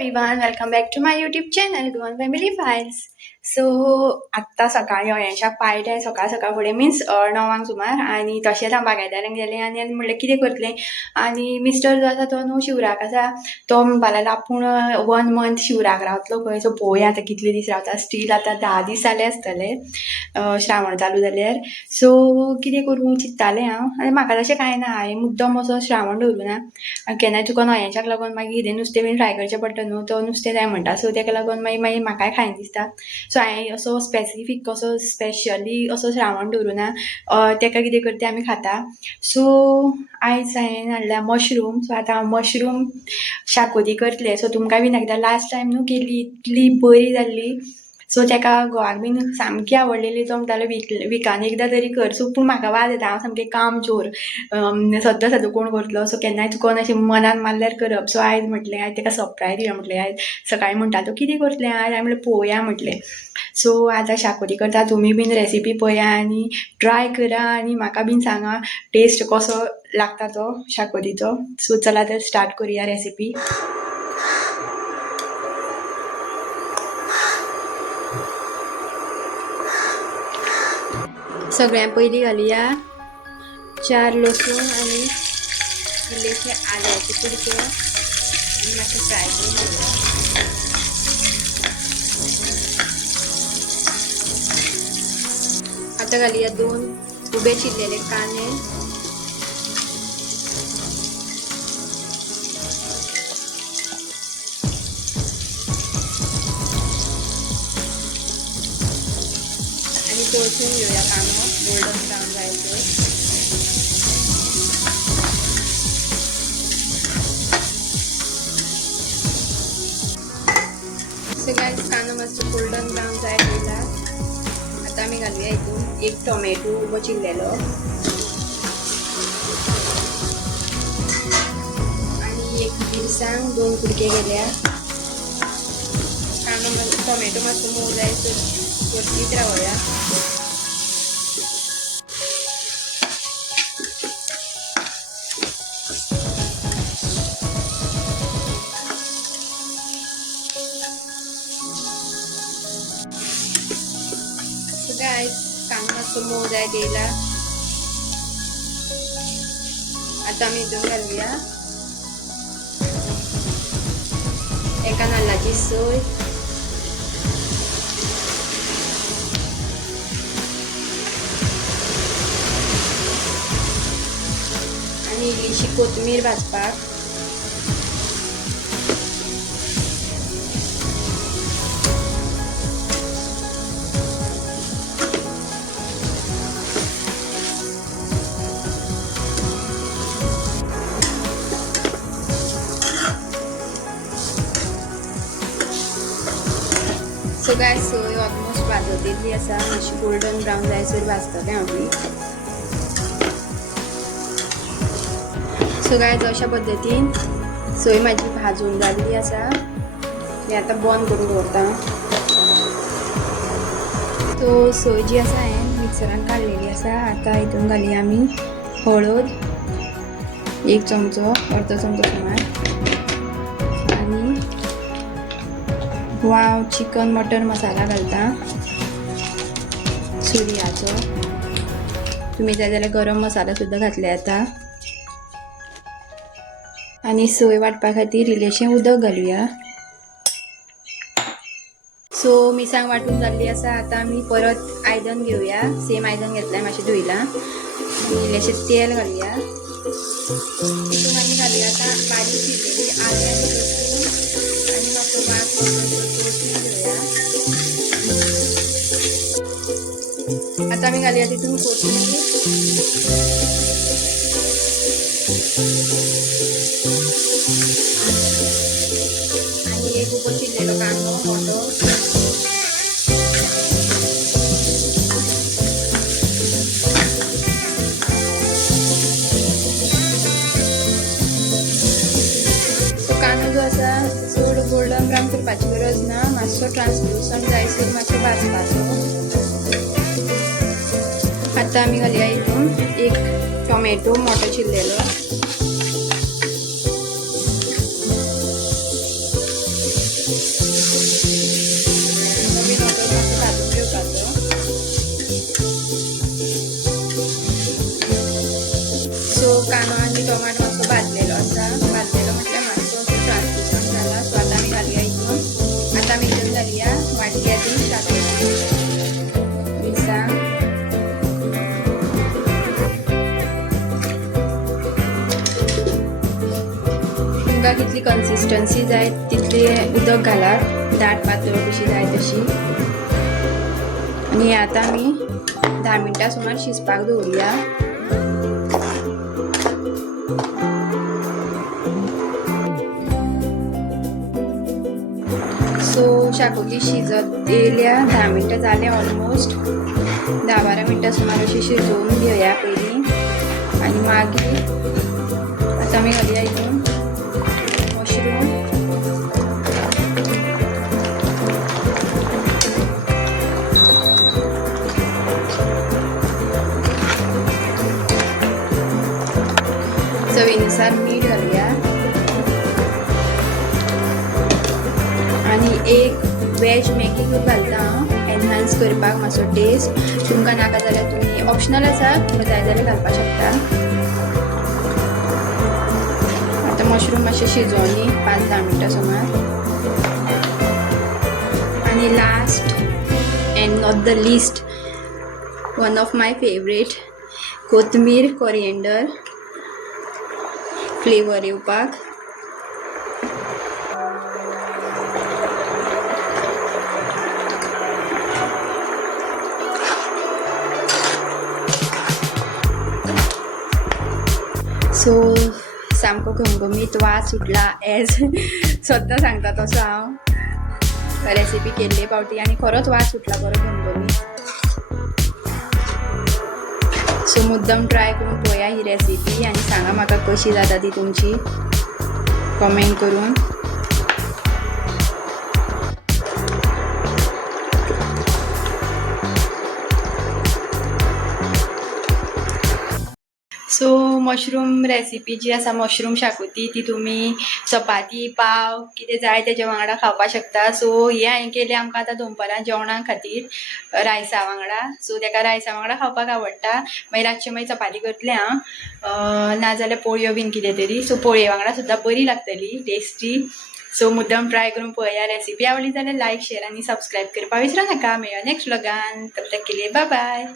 Everyone, welcome back to my YouTube channel, One Family Files. So आत्ता सकाळी अयांच्या पायले सकाळ सकाळ फुडें मिन्स 9 सुमार आनी तशेंच हांव बागायदारांक गेलें आनी म्हणलें कितें करतलें आनी मिस्टर जो आसा तो न्हू शिवराक आसा तो म्हणपाक लागलो आपूण 1 मंथ शिवराक रावतलो खंय. सो पळोवया आतां कितले दीस रावता. स्टील आतां 10 दीस जाले आसतले श्रावण चालू जाल्यार. सो कितें करूं चिंत्तालें हांव आनी म्हाका तशें कांय ना, हांवें मुद्दम असो श्रावण दवरूना. केन्नाय तुका न्हयांच्याक लागून मागीर कितें नुस्तें बीन फ्राय करचें पडटा न्हू, तो नुस्तें जाय म्हणटा. सो ताका लागून मागीर म्हाकाय खायन दिसता. सो हांवें असो स्पेसिफीक असो स्पेशली असो श्रावण दवरूना. ताका कितें करता आमी खाता. सो आयज हांवें हाडल्या मशरूम. सो आतां हांव मशरूम शाकोती करतलें. सो तुमकां बीन एकदां लास्ट टायम न्हू केल्ली इतली बरी जाल्ली. सो ताका घोवाक बीन सामकी आवडलेली. तो म्हणटालो विकान एकदां तरी कर. सो पूण म्हाका वाज येता, हांव सामकें काम चोर, सद्दां सद्दां कोण करतलो. सो केन्नाय चुकोन अशें मनान मारल्यार करप. सो आयज म्हटलें आयज ताका सरप्रायज दिवया म्हटलें. आयज सकाळीं म्हणटा तो कितें करतलें आयज, हांवें म्हणलें पळोवया म्हटलें. सो आतां शाकोती करता. तुमी बीन रेसिपी पळया आनी ट्राय करा आनी म्हाका बीन सांगा टेस्ट कसो लागता तो शाकोतीचो. सो चला तर स्टार्ट करुया रेसिपी. सगळ्यां पयलीं घालुया 4 लसूण आनी इल्लेशे आल्याचे कुडके आनी मातशें फ्राय करून घालुया. आतां घालुया 2 उबे चिरलेले कांदे. आनी तळसून घेवया कांदो गोल्डन ब्रावन जायसर. सो गायस कांदो मातसो गोल्डन ब्रावन जाय येयला. आतां आमी घालुया हितून 1 टोमॅटो उबो चिरलेलो आनी 1 मिरसांग 2 कुडके घालया. कांदो मातसो टोमॅटो मातसो मोव जायसर परतीत रावया. गायस कांदो मातसो मोव जाय येयला. आतां आमी हितून घालुया एका नाल्लाची सोय, आनी इल्लीशी कोथमीर भाजपाक. सो गायस सोय ऑलमोस्ट भाजलेली आसा. मातशी गोल्डन ब्रावन जायसर भाजतलें हांव ती. सो गायस अशा पद्दतीन सोय म्हाजी भाजून जाल्ली आसा. मी आतां बंद करून दवरता. सो सोय जी आसा हांवें मिक्सरान काडलेली आसा. आतां हितून घालुया आमी हळद 1 चमचो, अर्दो चमचो सुमार, आनी वाव चिकन मटन मसाला घालता सुर्याचो. तुमी जाय जाल्यार गरम मसाला सुद्दां घातले जाता. आनी सोय वाटपा खातीर इल्लेशें उदक घालुया. सो मिरसांग वाटून जाल्ली आसा. आतां आमी परत आयदन घेवया. सेम आयदन घेतलें, मातशें धुयलां. इल्लेशें तेल घालुया. तितून आमी घालुया आतां बारीक चिरलेली आलें आनी लसूण आनी मातसो तळसून घेवया. आतां आमी घालुया तितून कोथमीर आनी 1 उबो चिरलेलो कांदो मोठो. कांदो जो आसा चड गोल्डन ब्रावन करपाची गरज ना. मातसो ट्रान्सलुसंट जायसर मातसो भाजपाचो. आतां आमी घालुया हितून 1 टोमॅटो मोठो चिरलेलो. ऑलरेडी टोमॅटो मातसो भाजलेलो आसा. भाजलेलो म्हटल्यार मातसो असो ट्रान्सलुसंट जाला. सो आता आमी घालुया हितून. आता आमी हितून घालुया वाटक्याची साखर, मिरसांग, तुमकां कितली कन्सिस्टन्सी जाय तितली उदक घालात, दाट पातळ कशी जाय तशी. आणि आता आमी 10 मिनटां सुमार शिजपाक दवरुया. सो शाकोती शिजत येयल्या. 10 मिनटां जाले ऑलमोस्ट. 10-12 मिनटां सुमार अशी शिजोवन घेवया पयलीं. आणि मागीर आता आमी घालुया हितून मशरूम, चवीनुसार मीठ घालुया. आणि एक वेज मॅगी क्यूब घालता हांव एनहान्स करपाक मातसो टेस्ट. तुमकां नाका जाल्यार तुमी ऑप्शनल आसा, तुमकां जाय जाल्यार घालपाक शकता. आता मशरूम मातशे शिजोवनी 5-10 मिनटां सुमार. आणि last end not the list, one of my favourite, कोथमीर, कोरिएंडर फ्लेवर येवपाक. सो सामको घमघमीत वास सुटला एज स्वता सांगता तसो हांव रेसिपी केल्ले फावटी. आनी खरोच वास सुटला बरो घमघमीत. सो मुद्दम ट्राय करून पळोवया ही रेसिपी आनी सांगा म्हाका कशी जाता ती तुमची कमेंट करून. सो मशरूम रेसिपी जी आसा, मशरूम शाकोती, ती तुमी चपाती, पाव कितें जाय तेजे वांगडा खावपाक शकता. सो हे हांवें केलें आमकां आतां दनपारां जेवणा खातीर रायसा वांगडा. सो ताका रायसा वांगडा खावपाक आवडटा. मागीर रातचें मागीर चपाती करतलें हांव, नाजाल्यार पोळयो बीन कितें तरी. सो पोळये वांगडा सुद्दां बरी लागतली, टेस्टी. सो मुद्दम ट्राय करून पळया. रेसिपी आवडली जाल्यार लायक, शेअर आनी सबस्क्रायब करपाक विसरूं नाका. मेळया नेक्स्ट व्लॉगान. तब तक के लिए बाय बाय.